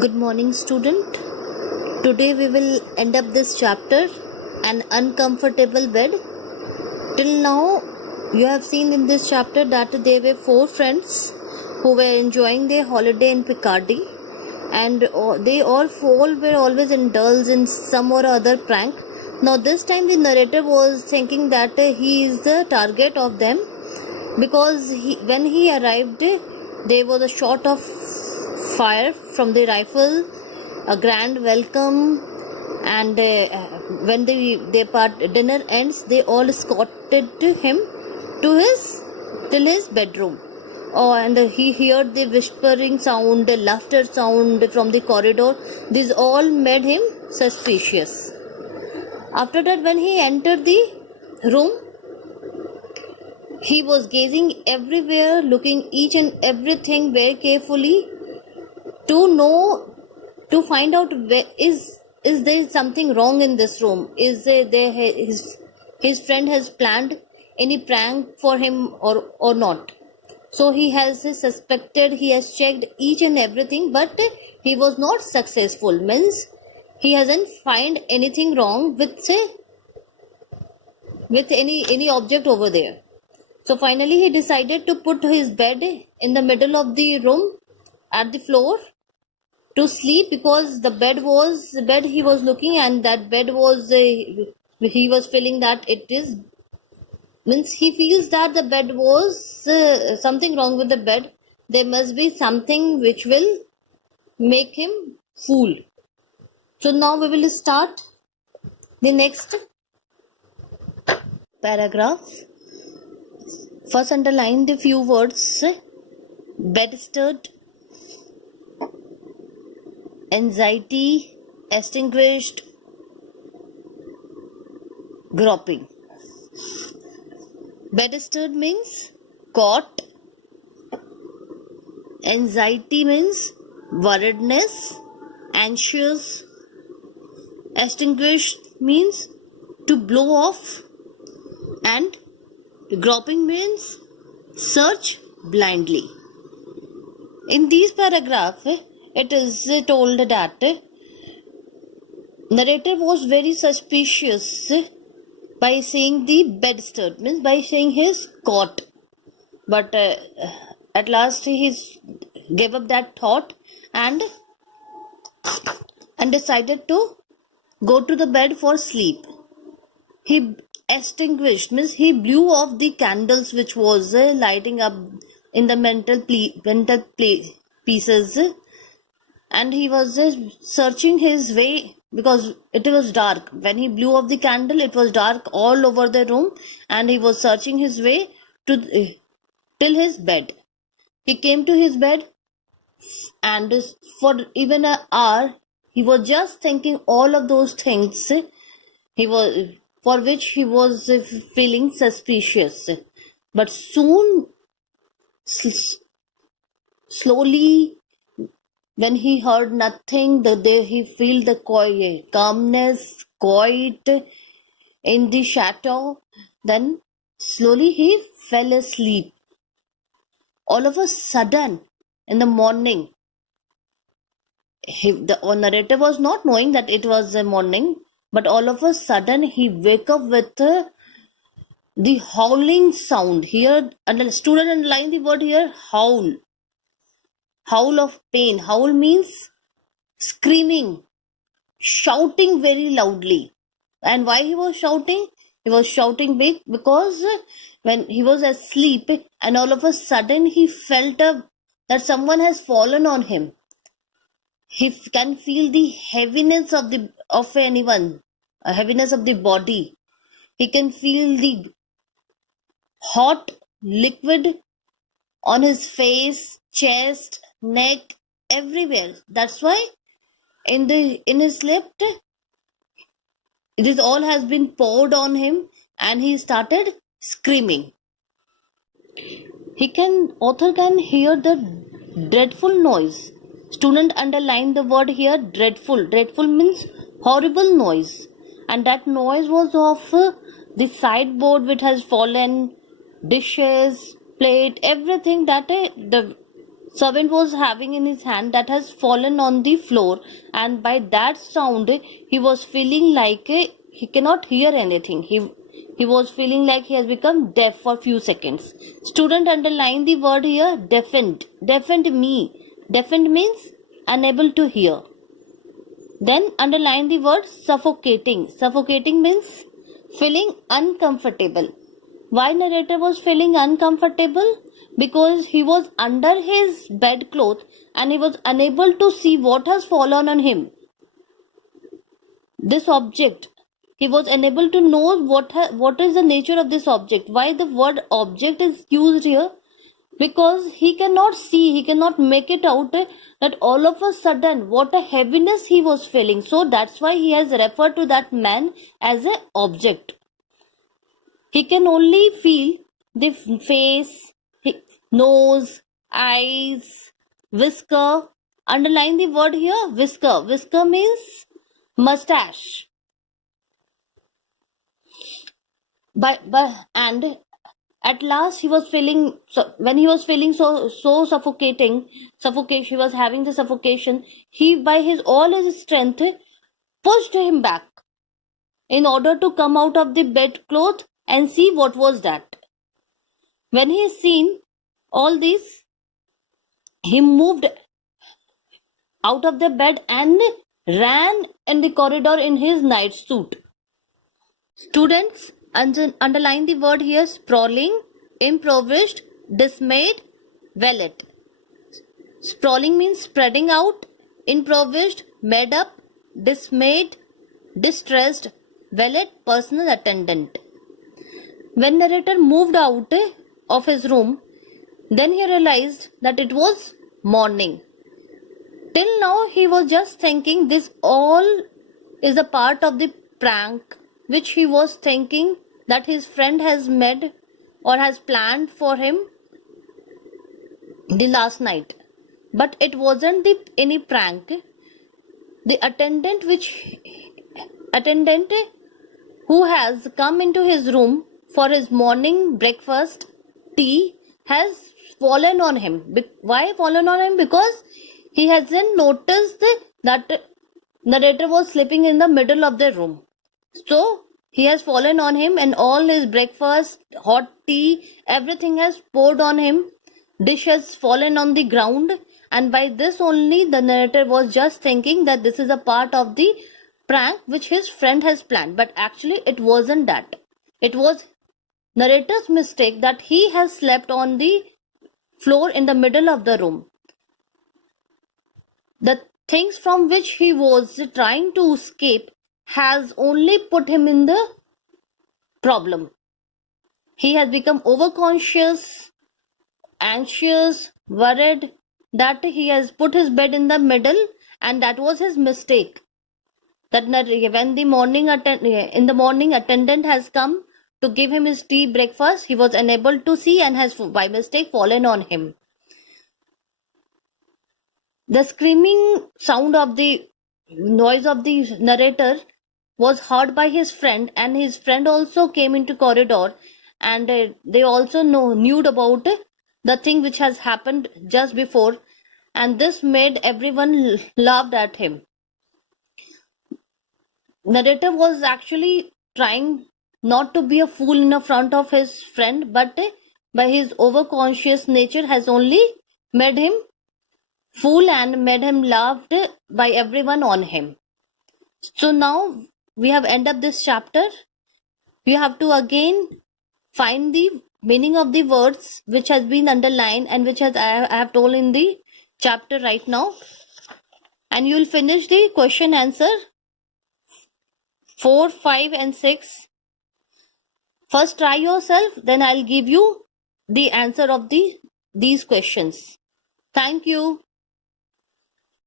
Good morning, student. Today we will end up this chapter, An Uncomfortable Bed. Till now, you have seen in this chapter that there were 4 friends who were enjoying their holiday in Picardy, and they all 4 were always indulged in some or other prank. Now this time the narrator was thinking that he is the target of them, because when he arrived, there was a shot of fire from the rifle, a grand welcome, and when their dinner ends, they all escorted him till his bedroom. And he heard the whispering sound, the laughter sound from the corridor. This all made him suspicious. After that, when he entered the room, he was gazing everywhere, looking each and everything very carefully to find out where is there something wrong in this room. Is there his friend has planned any prank for him or not. So he has suspected, he has checked each and everything, but he was not successful. Means he hasn't find anything wrong with any object over there. So finally he decided to put his bed in the middle of the room at the floor to sleep, because the bed he was looking, and that bed was he was feeling that it is, means he feels that the bed was something wrong with the bed. There must be something which will make him fool. So now we will start the next paragraph. First underline the few words: bedstead, anxiety, extinguished, groping. Bedstead means cot, anxiety means worriedness, anxious, extinguished means to blow off, and groping means search blindly. In this paragraph, it is told that narrator was very suspicious by saying the bedstead, means by saying his cot, but at last he gave up that thought and decided to go to the bed for sleep. He extinguished, means he blew off the candles which was lighting up in the mental pieces, and he was searching his way, because it was dark. When he blew off the candle, it was dark all over the room, and he was searching his way to till his bed. He came to his bed, and for even an hour he was just thinking all of those things for which he was feeling suspicious. But soon, slowly, when he heard nothing, he felt the calmness, quiet in the shadow. Then slowly he fell asleep. All of a sudden, in the morning, the narrator was not knowing that it was the morning, but all of a sudden he wake up with the howling sound. Here, and student underline the word here, howl. Howl of pain. Howl means screaming, shouting very loudly. And why he was shouting? He was shouting big because when he was asleep, and all of a sudden he felt that someone has fallen on him. He can feel the heaviness of anyone, a heaviness of the body. He can feel the hot liquid on his face, chest, neck, everywhere. That's why in his sleep, this all has been poured on him, and he started screaming. Author can hear the dreadful noise. Student underline the word here, dreadful. Dreadful means horrible noise, and that noise was of the sideboard which has fallen, dishes, plate, everything that the servant was having in his hand that has fallen on the floor, and by that sound he was feeling like he cannot hear anything. He was feeling like he has become deaf for few seconds. Student, underline the word here, deafened. Deafened me. Deafened means unable to hear. Then underline the word suffocating. Suffocating means feeling uncomfortable. Why narrator was feeling uncomfortable? Because he was under his bedclothes and he was unable to see what has fallen on him. This object. He was unable to know what is the nature of this object. Why the word object is used here? Because he cannot see, he cannot make it out that all of a sudden what a heaviness he was feeling. So that's why he has referred to that man as an object. He can only feel the face, nose, eyes, whisker. Underline the word here, whisker. Whisker means mustache. And at last he was feeling, when he was feeling so suffocation, he was having the suffocation, he by his all his strength pushed him back in order to come out of the bedcloth and see what was that. When he seen all this, he moved out of the bed and ran in the corridor in his night suit. Students, underline the word here, sprawling, impoverished, dismayed, valet. Sprawling means spreading out, impoverished, made up, dismayed, distressed, valet, personal attendant. When narrator moved out of his room, then he realized that it was morning. Till now he was just thinking this all is a part of the prank which he was thinking that his friend has made or has planned for him the last night. But it wasn't any prank. The attendant who has come into his room for his morning breakfast tea has fallen on him. Why fallen on him? Because he hasn't noticed that narrator was sleeping in the middle of the room. So he has fallen on him and all his breakfast, hot tea, everything has poured on him. Dish has fallen on the ground, and by this only the narrator was just thinking that this is a part of the prank which his friend has planned. But actually it wasn't that. It was narrator's mistake that he has slept on the floor in the middle of the room. The things from which he was trying to escape has only put him in the problem. He has become overconscious, anxious, worried that he has put his bed in the middle, and that was his mistake. That when in the morning attendant has come to give him his tea breakfast, he was unable to see and has by mistake fallen on him. The screaming sound of the noise of the narrator was heard by his friend, and his friend also came into corridor, and they also knew about the thing which has happened just before, and this made everyone laughed at him. Narrator was actually trying not to be a fool in front of his friend, but by his overconscious nature has only made him fool and made him laughed by everyone on him. So now we have ended up this chapter. You have to again find the meaning of the words which has been underlined and which I have told in the chapter right now, and you will finish the question answer 4, 5 and 6. First try yourself, then I'll give you the answer of these questions. Thank you.